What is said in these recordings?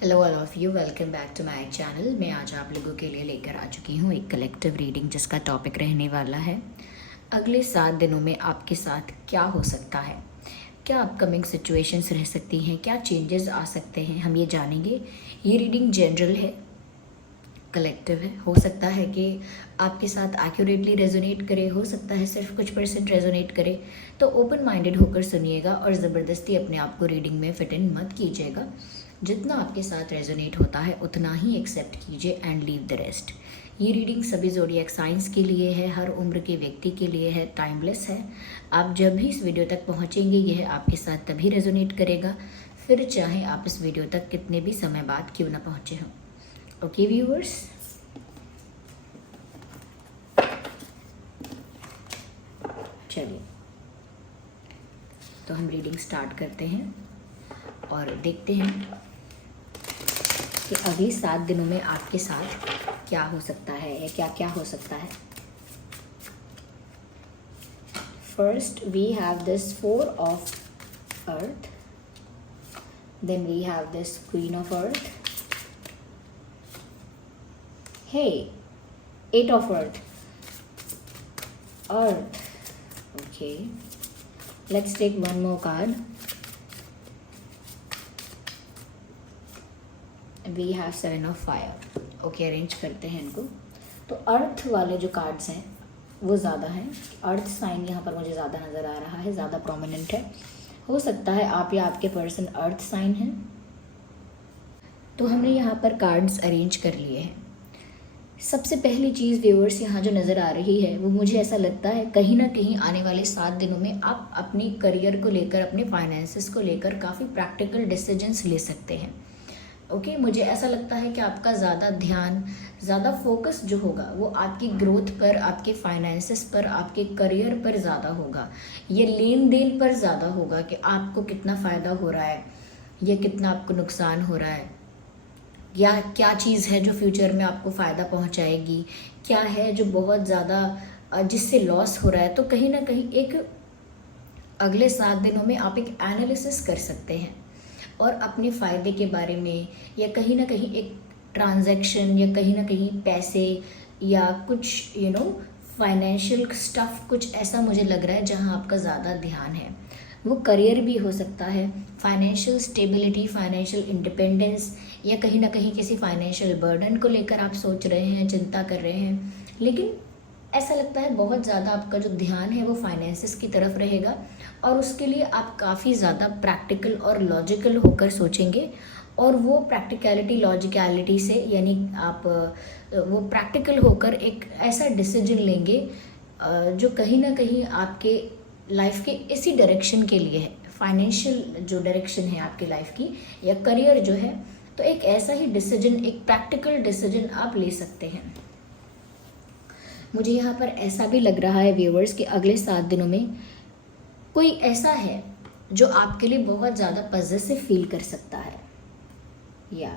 Hello all of you, welcome back to my channel. मैं आज आप लोगों के लिए लेकर आ चुकी हूँ एक कलेक्टिव रीडिंग जिसका टॉपिक रहने वाला है अगले 7 दिनों में आपके साथ क्या हो सकता है, क्या अपकमिंग सिचुएशंस रह सकती हैं, क्या चेंजेस आ सकते हैं, हम ये जानेंगे। ये रीडिंग जनरल है, कलेक्टिव है। हो सकता है कि आपके साथ एक्यूरेटली रेजोनेट करे, हो सकता है सिर्फ कुछ परसेंट रेजोनेट करे। तो ओपन माइंडेड होकर सुनिएगा और ज़बरदस्ती अपने आप को रीडिंग में फिट इन मत कीजिएगा। जितना आपके साथ रेजोनेट होता है उतना ही एक्सेप्ट कीजिए एंड लीव द रेस्ट। ये रीडिंग सभी ज़ोडिएक साइंस के लिए है, हर उम्र के व्यक्ति के लिए है, टाइमलेस है। आप जब भी इस वीडियो तक पहुँचेंगे यह आपके साथ तभी रेजोनेट करेगा, फिर चाहे आप इस वीडियो तक कितने भी समय बाद क्यों ना पहुँचे हों। ओके व्यूअर्स, चलिए तो हम रीडिंग स्टार्ट करते हैं और देखते हैं कि अगले 7 दिनों में आपके साथ क्या हो सकता है या क्या क्या हो सकता है। First we have this 4 of earth, then we have this queen of earth, hey 8 of earth, okay, let's take one more card. We have 7 of fire. okay, arrange करते हैं इनको। तो अर्थ वाले जो कार्ड्स हैं वो ज़्यादा हैं, अर्थ साइन यहाँ पर मुझे ज़्यादा नज़र आ रहा है, ज़्यादा प्रोमिनेंट है। हो सकता है आप या आपके पर्सन अर्थ साइन हैं। तो हमने यहाँ पर कार्ड्स अरेंज कर लिए हैं। सबसे पहली चीज़ व्यूअर्स यहाँ जो नज़र आ रही है वो मुझे ऐसा लगता है कहीं ना कहीं आने वाले 7 दिनों में आप अपनी करियर को लेकर, अपने फाइनेंसेस को लेकर काफ़ी प्रैक्टिकल डिसीजंस ले सकते हैं। ओके, मुझे ऐसा लगता है कि आपका ज़्यादा ध्यान, ज़्यादा फोकस जो होगा वो आपकी ग्रोथ पर, आपके फाइनेंसेस पर, आपके करियर पर ज़्यादा होगा। ये लेन देन पर ज़्यादा होगा कि आपको कितना फ़ायदा हो रहा है या कितना आपको नुकसान हो रहा है, या क्या चीज़ है जो फ्यूचर में आपको फ़ायदा पहुंचाएगी, क्या है जो बहुत ज़्यादा जिससे लॉस हो रहा है। तो कहीं ना कहीं एक अगले 7 दिनों में आप एक एनालिसिस कर सकते हैं और अपने फ़ायदे के बारे में, या कहीं ना कहीं एक ट्रांजैक्शन, या कहीं ना कहीं पैसे या कुछ फाइनेंशियल स्टफ, कुछ ऐसा मुझे लग रहा है जहां आपका ज़्यादा ध्यान है। वो करियर भी हो सकता है, फाइनेंशियल स्टेबिलिटी, फाइनेंशियल इंडिपेंडेंस, या कहीं ना कहीं किसी फाइनेंशियल बर्डन को लेकर आप सोच रहे हैं, चिंता कर रहे हैं। लेकिन ऐसा लगता है बहुत ज़्यादा आपका जो ध्यान है वो फाइनेंसेस की तरफ रहेगा और उसके लिए आप काफ़ी ज़्यादा प्रैक्टिकल और लॉजिकल होकर सोचेंगे। और वो प्रैक्टिकलिटी, लॉजिकलिटी से, यानी आप वो प्रैक्टिकल होकर एक ऐसा डिसीजन लेंगे जो कहीं ना कहीं आपके लाइफ के इसी डायरेक्शन के लिए है। फाइनेंशियल जो डायरेक्शन है आपकी लाइफ की या करियर जो है, तो एक ऐसा ही डिसीजन, एक प्रैक्टिकल डिसीजन आप ले सकते हैं। मुझे यहाँ पर ऐसा भी लग रहा है व्यूअर्स कि अगले 7 दिनों में कोई ऐसा है जो आपके लिए बहुत ज़्यादा पॉजिटिव फील कर सकता है, या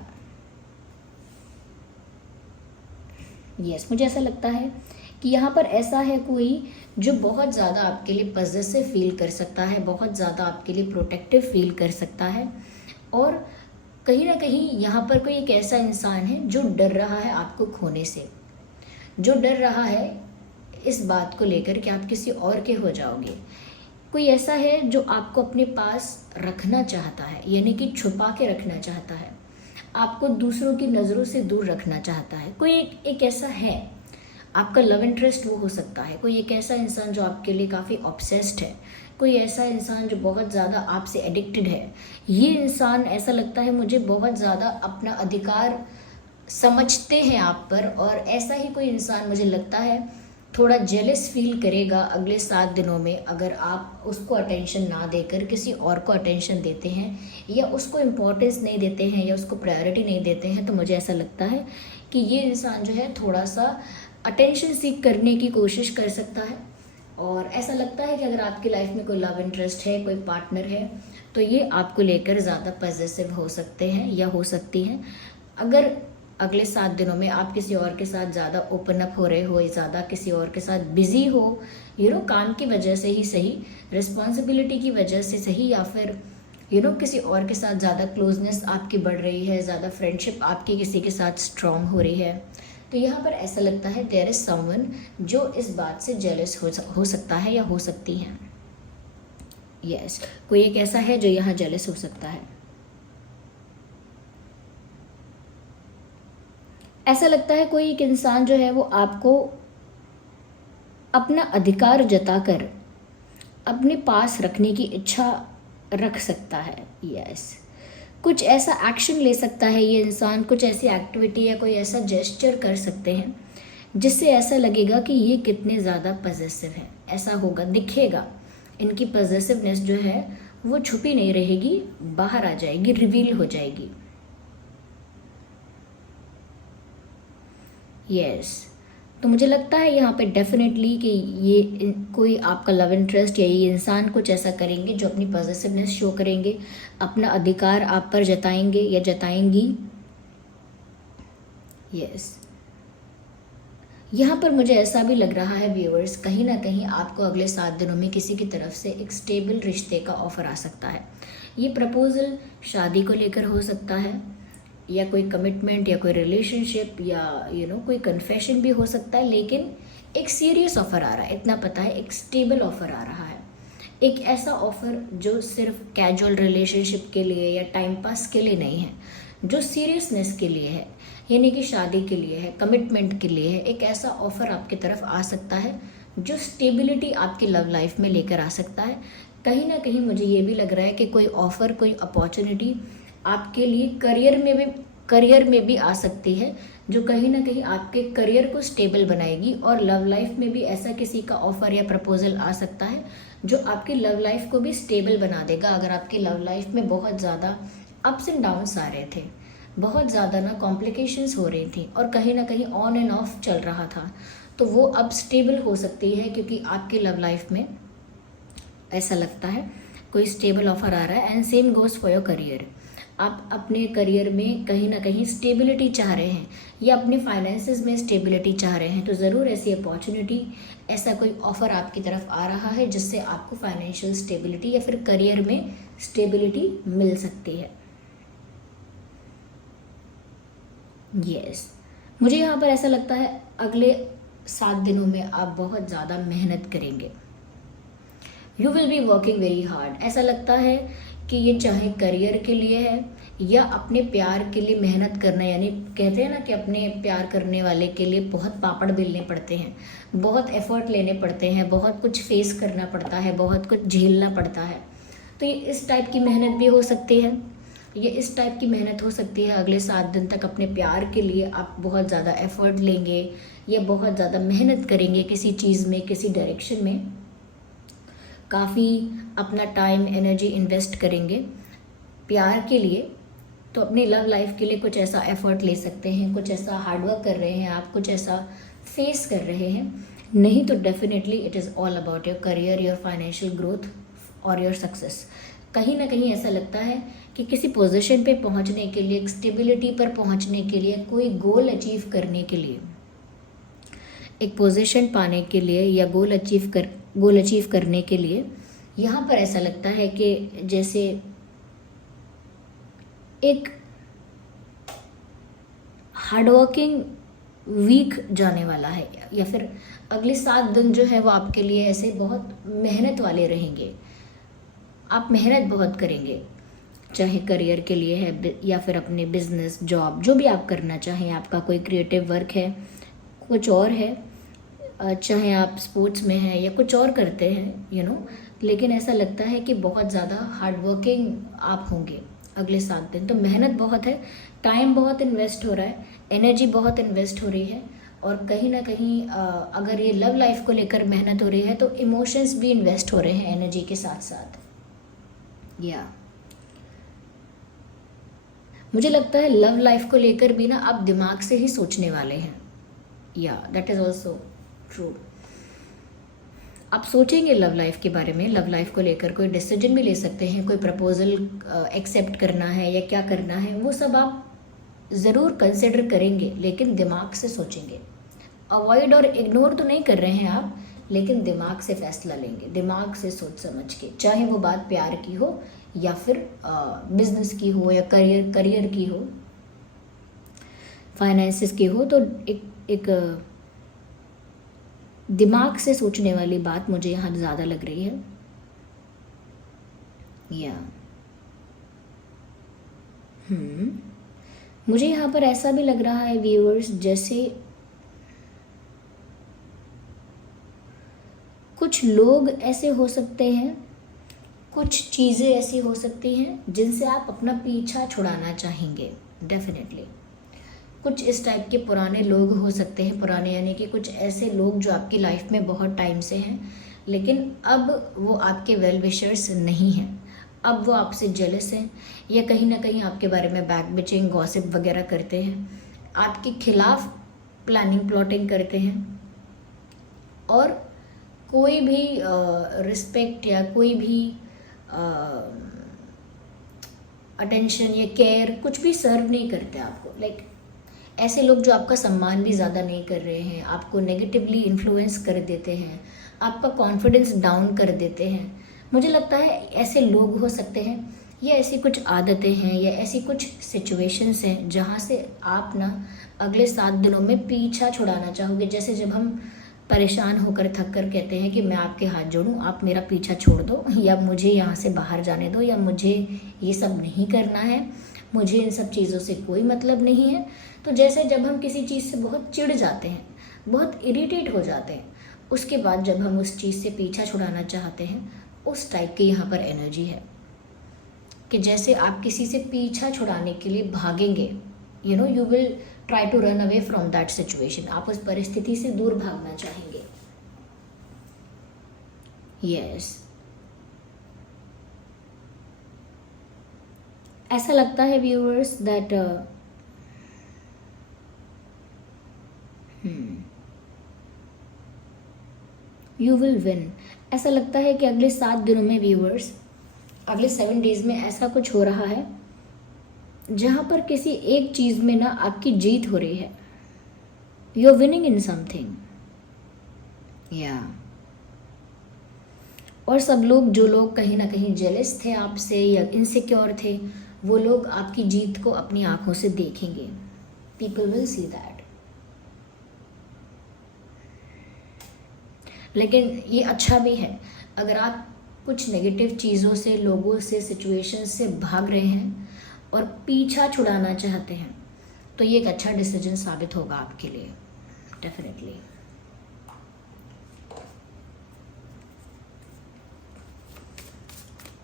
यस, मुझे ऐसा लगता है कि यहाँ पर ऐसा है कोई जो बहुत ज़्यादा आपके लिए पॉजिटिव फील कर सकता है, बहुत ज़्यादा आपके लिए प्रोटेक्टिव फील कर सकता है। और कहीं ना कहीं यहाँ पर कोई एक ऐसा इंसान है जो डर रहा है आपको खोने से, जो डर रहा है इस बात को लेकर कि आप किसी और के हो जाओगे। कोई ऐसा है जो आपको अपने पास रखना चाहता है, यानी कि छुपा के रखना चाहता है, आपको दूसरों की नज़रों से दूर रखना चाहता है। कोई एक ऐसा है, आपका लव इंटरेस्ट वो हो सकता है। कोई एक ऐसा इंसान जो आपके लिए काफ़ी ऑब्सेस्ड है, कोई ऐसा इंसान जो बहुत ज़्यादा आपसे एडिक्टेड है। ये इंसान ऐसा लगता है मुझे बहुत ज़्यादा अपना अधिकार समझते हैं आप पर, और ऐसा ही कोई इंसान मुझे लगता है थोड़ा जेलस फील करेगा अगले 7 दिनों में अगर आप उसको अटेंशन ना देकर किसी और को अटेंशन देते हैं, या उसको इम्पोर्टेंस नहीं देते हैं, या उसको प्रायोरिटी नहीं देते हैं। तो मुझे ऐसा लगता है कि ये इंसान जो है थोड़ा सा अटेंशन सीख करने की कोशिश कर सकता है। और ऐसा लगता है कि अगर आपकी लाइफ में कोई लव इंटरेस्ट है, कोई पार्टनर है, तो ये आपको लेकर ज़्यादा पॉजिटिव हो सकते हैं या हो सकती हैं। अगर अगले 7 दिनों में आप किसी और के साथ ज़्यादा ओपन अप हो रहे हो, ज़्यादा किसी और के साथ बिजी हो, काम की वजह से ही सही, रिस्पॉन्सिबिलिटी की वजह से सही, या फिर किसी और के साथ ज़्यादा क्लोजनेस आपकी बढ़ रही है, ज़्यादा फ्रेंडशिप आपकी किसी के साथ स्ट्रांग हो रही है। तो यहाँ पर ऐसा लगता है देयर इज़ समवन जो इस बात से जेलस हो सकता है या हो सकती है। यस, कोई एक ऐसा है जो यहाँ जेलस हो सकता है। ऐसा लगता है कोई एक इंसान जो है वो आपको अपना अधिकार जताकर अपने पास रखने की इच्छा रख सकता है। यस, कुछ ऐसा एक्शन ले सकता है ये इंसान, कुछ ऐसी एक्टिविटी या कोई ऐसा जेस्चर कर सकते हैं जिससे ऐसा लगेगा कि ये कितने ज़्यादा पॉजेसिव है। ऐसा होगा, दिखेगा, इनकी पॉजेसिवनेस जो है वो छुपी नहीं रहेगी, बाहर आ जाएगी, रिवील हो जाएगी। यस, तो मुझे लगता है यहाँ पे डेफिनेटली कि ये कोई आपका लव इंटरेस्ट या ये इंसान कुछ ऐसा करेंगे जो अपनी पॉजिटिवनेस शो करेंगे, अपना अधिकार आप पर जताएंगे या जताएंगी। यस, यहाँ पर मुझे ऐसा भी लग रहा है व्यूअर्स, कहीं ना कहीं आपको अगले 7 दिनों में किसी की तरफ से एक स्टेबल रिश्ते का ऑफर आ सकता है। ये प्रपोजल शादी को लेकर हो सकता है, या कोई कमिटमेंट या कोई रिलेशनशिप या कोई कन्फेशन भी हो सकता है, लेकिन एक सीरियस ऑफर आ रहा है, इतना पता है, एक स्टेबल ऑफर आ रहा है। एक ऐसा ऑफर जो सिर्फ कैजुअल रिलेशनशिप के लिए या टाइम पास के लिए नहीं है, जो सीरियसनेस के लिए है, यानी कि शादी के लिए है, कमिटमेंट के लिए है। एक ऐसा ऑफर आपकी तरफ आ सकता है जो स्टेबिलिटी आपकी लव लाइफ में लेकर आ सकता है। कहीं ना कहीं मुझे ये भी लग रहा है कि कोई ऑफर, कोई अपॉर्चुनिटी आपके लिए करियर में भी आ सकती है, जो कहीं ना कहीं आपके करियर को स्टेबल बनाएगी। और लव लाइफ में भी ऐसा किसी का ऑफर या प्रपोजल आ सकता है जो आपकी लव लाइफ को भी स्टेबल बना देगा। अगर आपकी लव लाइफ में बहुत ज़्यादा अप्स एंड डाउन्स आ रहे थे, बहुत ज़्यादा ना कॉम्प्लिकेशंस हो रही थी और कहीं ना कहीं ऑन एंड ऑफ चल रहा था, तो वो अब स्टेबल हो सकती है, क्योंकि आपकी लव लाइफ में ऐसा लगता है कोई स्टेबल ऑफर आ रहा है। And same goes for your career. आप अपने करियर में कहीं ना कहीं स्टेबिलिटी चाह रहे हैं या अपने फाइनेंसेस में स्टेबिलिटी चाह रहे हैं, तो ज़रूर ऐसी अपॉर्चुनिटी, ऐसा कोई ऑफ़र आपकी तरफ आ रहा है जिससे आपको फाइनेंशियल स्टेबिलिटी या फिर करियर में स्टेबिलिटी मिल सकती है। यस, मुझे यहाँ पर ऐसा लगता है अगले 7 दिनों में आप बहुत ज़्यादा मेहनत करेंगे। You will be working very hard. ऐसा लगता है कि ये चाहे करियर के लिए है या अपने प्यार के लिए मेहनत करना, यानी कहते हैं ना कि अपने प्यार करने वाले के लिए बहुत पापड़ बेलने पड़ते हैं, बहुत एफर्ट लेने पड़ते हैं, बहुत कुछ फेस करना पड़ता है, बहुत कुछ झेलना पड़ता है। तो ये इस टाइप की मेहनत भी हो सकती है, ये इस टाइप की मेहनत हो सकती है। अगले 7 दिन तक अपने प्यार के लिए आप बहुत ज़्यादा एफर्ट लेंगे या बहुत ज़्यादा मेहनत करेंगे किसी चीज़ में, किसी डायरेक्शन में, काफ़ी अपना टाइम एनर्जी इन्वेस्ट करेंगे प्यार के लिए। तो अपनी लव लाइफ के लिए कुछ ऐसा एफर्ट ले सकते हैं, कुछ ऐसा हार्डवर्क कर रहे हैं आप, कुछ ऐसा फेस कर रहे हैं। नहीं तो definitely it is all about your career, your financial growth और योर सक्सेस। कहीं ना कहीं ऐसा लगता है कि किसी पोजीशन पे पहुंचने के लिए, एक स्टेबिलिटी पर पहुंचने के लिए, कोई गोल अचीव करने के लिए, एक पोजीशन पाने के लिए या गोल अचीव करने के लिए, यहाँ पर ऐसा लगता है कि जैसे एक हार्डवर्किंग वीक जाने वाला है, या फिर अगले 7 दिन जो है वो आपके लिए ऐसे बहुत मेहनत वाले रहेंगे। आप मेहनत बहुत करेंगे, चाहे करियर के लिए है या फिर अपने बिजनेस, जॉब, जो भी आप करना चाहें, आपका कोई क्रिएटिव वर्क है, कुछ और है, चाहे आप स्पोर्ट्स में हैं या कुछ और करते हैं लेकिन ऐसा लगता है कि बहुत ज़्यादा हार्डवर्किंग आप होंगे अगले 7 दिन। तो मेहनत बहुत है, टाइम बहुत इन्वेस्ट हो रहा है, एनर्जी बहुत इन्वेस्ट हो रही है, और कहीं ना कहीं अगर ये लव लाइफ को लेकर मेहनत हो रही है तो इमोशंस भी इन्वेस्ट हो रहे हैं एनर्जी के साथ साथ। मुझे लगता है लव लाइफ को लेकर भी ना आप दिमाग से ही सोचने वाले हैं। That is also true. आप सोचेंगे लव लाइफ के बारे में, लव लाइफ को लेकर कोई डिसीजन भी ले सकते हैं, कोई प्रपोजल एक्सेप्ट करना है या क्या करना है, वो सब आप ज़रूर कंसिडर करेंगे, लेकिन दिमाग से सोचेंगे। अवॉइड और इग्नोर तो नहीं कर रहे हैं आप, लेकिन दिमाग से फैसला लेंगे, दिमाग से सोच समझ के, चाहे वो बात प्यार की हो या फिर बिजनेस की हो या करियर की हो, फाइनेंसिस की हो। तो एक दिमाग से सोचने वाली बात मुझे यहाँ ज़्यादा लग रही है। या मुझे यहाँ पर ऐसा भी लग रहा है व्यूअर्स, जैसे कुछ लोग ऐसे हो सकते हैं, कुछ चीज़ें ऐसी हो सकती हैं जिनसे आप अपना पीछा छुड़ाना चाहेंगे। डेफिनेटली कुछ इस टाइप के पुराने लोग हो सकते हैं, पुराने यानी कि कुछ ऐसे लोग जो आपकी लाइफ में बहुत टाइम से हैं, लेकिन अब वो आपके वेल विशर्स नहीं हैं, अब वो आपसे जेलस हैं या कहीं ना कहीं आपके बारे में बैक बिचिंग गॉसिप वगैरह करते हैं, आपके खिलाफ प्लानिंग प्लॉटिंग करते हैं, और कोई भी रिस्पेक्ट या कोई भी अटेंशन या केयर कुछ भी सर्व नहीं करते आपको। लाइक ऐसे लोग जो आपका सम्मान भी ज़्यादा नहीं कर रहे हैं, आपको नेगेटिवली इन्फ्लुएंस कर देते हैं, आपका कॉन्फिडेंस डाउन कर देते हैं। मुझे लगता है ऐसे लोग हो सकते हैं, या ऐसी कुछ आदतें हैं या ऐसी कुछ सिचुएशंस हैं जहाँ से आप ना अगले 7 दिनों में पीछा छुड़ाना चाहोगे। जैसे जब हम परेशान होकर थक कर कहते हैं कि मैं आपके हाथ जोड़ूं, आप मेरा पीछा छोड़ दो, या मुझे यहाँ से बाहर जाने दो, या मुझे ये सब नहीं करना है, मुझे इन सब चीज़ों से कोई मतलब नहीं है। तो जैसे जब हम किसी चीज़ से बहुत चिढ़ जाते हैं, बहुत इरिटेट हो जाते हैं, उसके बाद जब हम उस चीज़ से पीछा छुड़ाना चाहते हैं, उस टाइप की यहाँ पर एनर्जी है कि जैसे आप किसी से पीछा छुड़ाने के लिए भागेंगे, you will try to run away from that situation. आप उस परिस्थिति से दूर भागना चाहेंगे। यस ऐसा लगता है viewers that you will win. ऐसा लगता है कि अगले 7 दिनों में व्यूअर्स, अगले 7 डेज में ऐसा कुछ हो रहा है जहाँ पर किसी एक चीज़ में ना आपकी जीत हो रही है। You are winning in something. या और सब लोग, जो लोग कहीं ना कहीं जेलस थे आपसे या इनसिक्योर थे, वो लोग आपकी जीत को अपनी आंखों से देखेंगे। People will see that. लेकिन ये अच्छा भी है, अगर आप कुछ नेगेटिव चीज़ों से, लोगों से, सिचुएशन से भाग रहे हैं और पीछा छुड़ाना चाहते हैं, तो ये एक अच्छा डिसीजन साबित होगा आपके लिए। डेफिनेटली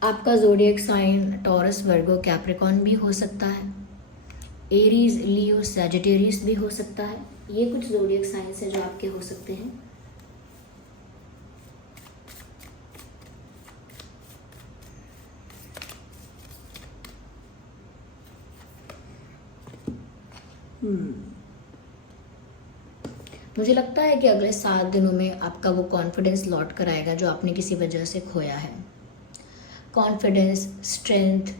आपका ज़ोडिएक साइन टॉरस, वर्गो, कैप्रिकॉर्न भी हो सकता है, एरीज, लियो, सैजिटेरियस भी हो सकता है। ये कुछ ज़ोडिएक साइंस है जो आपके हो सकते हैं। मुझे लगता है कि अगले 7 दिनों में आपका वो कॉन्फिडेंस लौट कर आएगा जो आपने किसी वजह से खोया है। कॉन्फिडेंस, स्ट्रेंथ,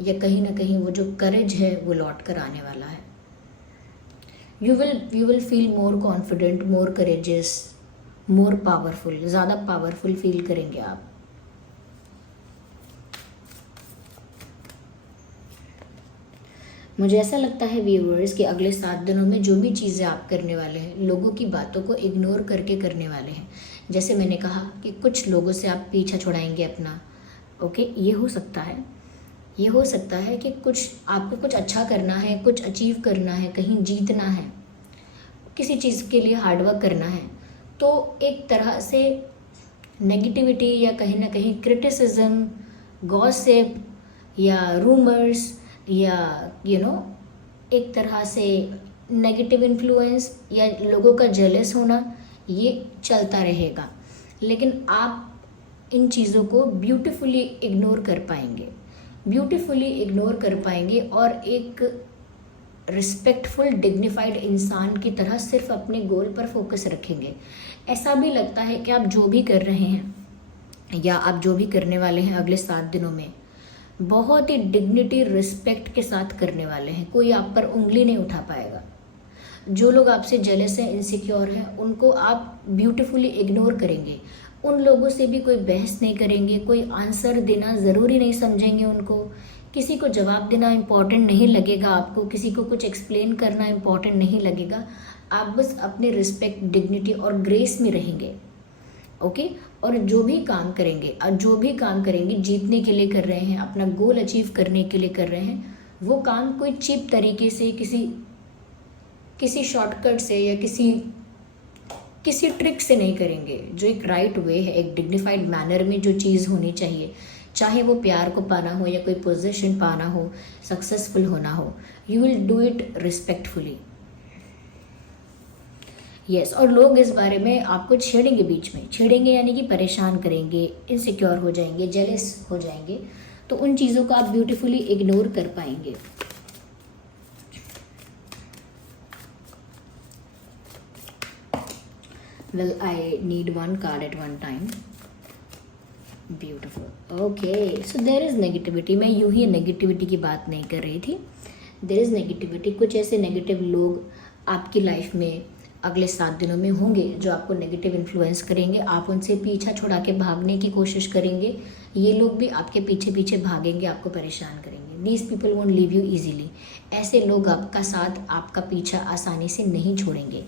या कहीं ना कहीं वो जो करेज है वो लौट कर आने वाला है। You will feel more confident, more courageous, more powerful, ज़्यादा पावरफुल फील करेंगे आप। मुझे ऐसा लगता है व्यूअर्स कि अगले 7 दिनों में जो भी चीज़ें आप करने वाले हैं, लोगों की बातों को इग्नोर करके करने वाले हैं। जैसे मैंने कहा कि कुछ लोगों से आप पीछा छुड़ाएंगे अपना। ओके, ये हो सकता है, ये हो सकता है कि कुछ आपको कुछ अच्छा करना है, कुछ अचीव करना है, कहीं जीतना है, किसी चीज़ के लिए हार्डवर्क करना है, तो एक तरह से नेगेटिविटी या कहीं ना कहीं क्रिटिसिज्म, गॉसिप या रूमर्स या एक तरह से नेगेटिव इन्फ्लुएंस या लोगों का जेलस होना, ये चलता रहेगा। लेकिन आप इन चीज़ों को ब्यूटीफुली इग्नोर कर पाएंगे, ब्यूटीफुली इग्नोर कर पाएंगे और एक रिस्पेक्टफुल, डिग्निफाइड इंसान की तरह सिर्फ अपने गोल पर फोकस रखेंगे। ऐसा भी लगता है कि आप जो भी कर रहे हैं या आप जो भी करने वाले हैं अगले 7 दिनों में, बहुत ही डिग्निटी, रिस्पेक्ट के साथ करने वाले हैं। कोई आप पर उंगली नहीं उठा पाएगा। जो लोग आपसे जेलस हैं, इनसिक्योर हैं, उनको आप ब्यूटीफुली इग्नोर करेंगे, उन लोगों से भी कोई बहस नहीं करेंगे, कोई आंसर देना ज़रूरी नहीं समझेंगे उनको, किसी को जवाब देना इम्पॉर्टेंट नहीं लगेगा आपको, किसी को कुछ एक्सप्लेन करना इम्पॉर्टेंट नहीं लगेगा। आप बस अपने रिस्पेक्ट, डिग्निटी और ग्रेस में रहेंगे, ओके। और जो भी काम करेंगे जीतने के लिए कर रहे हैं, अपना गोल अचीव करने के लिए कर रहे हैं, वो काम कोई चीप तरीके से, किसी शॉर्टकट से या किसी ट्रिक से नहीं करेंगे। जो एक राइट वे है, एक डिग्निफाइड मैनर में जो चीज़ होनी चाहिए, चाहे वो प्यार को पाना हो या कोई पोजीशन पाना हो, सक्सेसफुल होना हो, you will do it respectfully. Yes, और लोग इस बारे में आपको छेड़ेंगे, बीच में छेड़ेंगे यानी कि परेशान करेंगे, इनसिक्योर हो जाएंगे, जेलस हो जाएंगे, तो उन चीज़ों को आप ब्यूटीफुली इग्नोर कर पाएंगे। Well, I need one card at one time. Beautiful. Okay, so there is negativity. मैं यूं ही नेगेटिविटी की बात नहीं कर रही थी। There is negativity. कुछ ऐसे नेगेटिव लोग आपकी लाइफ में अगले 7 दिनों में होंगे जो आपको नेगेटिव इन्फ्लुएंस करेंगे। आप उनसे पीछा छुड़ा के भागने की कोशिश करेंगे, ये लोग भी आपके पीछे पीछे भागेंगे, आपको परेशान करेंगे। These people won't leave you easily. ऐसे लोग आपका साथ, आपका पीछा आसानी से नहीं छोड़ेंगे।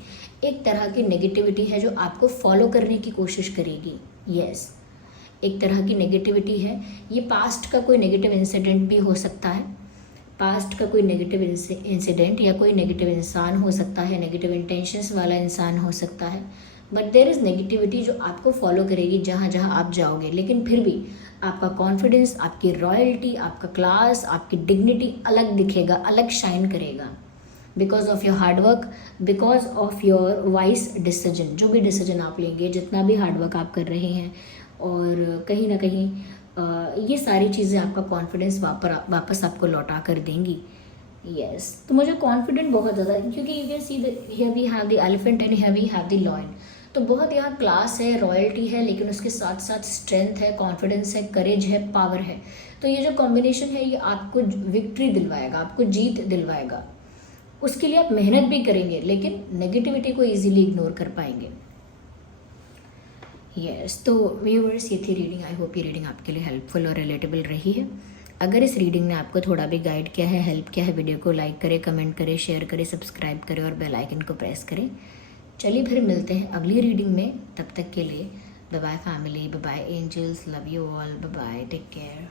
एक तरह की नेगेटिविटी है जो आपको फॉलो करने की कोशिश करेगी। यस, एक तरह की नेगेटिविटी है। ये पास्ट का कोई नेगेटिव इंसिडेंट भी हो सकता है, पास्ट का कोई नेगेटिव इंसिडेंट या कोई नेगेटिव इंसान हो सकता है, नेगेटिव इंटेंशंस वाला इंसान हो सकता है। बट देयर इज़ नेगेटिविटी जो आपको फॉलो करेगी जहाँ जहाँ आप जाओगे, लेकिन फिर भी आपका कॉन्फिडेंस, आपकी रॉयल्टी, आपका क्लास, आपकी डिग्निटी अलग दिखेगा, अलग शाइन करेगा, because of your hard work, because of your vice decision. जो भी डिसीजन आप लेंगे, जितना भी हार्डवर्क आप कर रहे हैं, और कहीं ना कहीं ये सारी चीज़ें आपका कॉन्फिडेंस वापस आपको लौटा कर देंगी। यस, तो मुझे कॉन्फिडेंट बहुत ज़्यादा है, क्योंकि you can see here we have the elephant and here we have the lion. तो बहुत यहाँ क्लास है, रॉयल्टी है, लेकिन उसके साथ साथ स्ट्रेंथ है, कॉन्फिडेंस है, करेज है, पावर है। तो ये जो कॉम्बिनेशन है, ये आपको विक्ट्री दिलवाएगा, आपको जीत दिलवाएगा। उसके लिए आप मेहनत भी करेंगे, लेकिन नेगेटिविटी को इजीली इग्नोर कर पाएंगे। यस, तो व्यूअर्स, ये थी रीडिंग। आई होप ये रीडिंग आपके लिए हेल्पफुल और रिलेटेबल रही है। अगर इस रीडिंग ने आपको थोड़ा भी गाइड किया है, हेल्प किया है, वीडियो को लाइक करें, कमेंट करें, शेयर करें, सब्सक्राइब करें और बेल आइकन को प्रेस करें। चलिए फिर मिलते हैं अगली रीडिंग में। तब तक के लिए bye bye family, bye bye angels, love you all, bye bye, take care.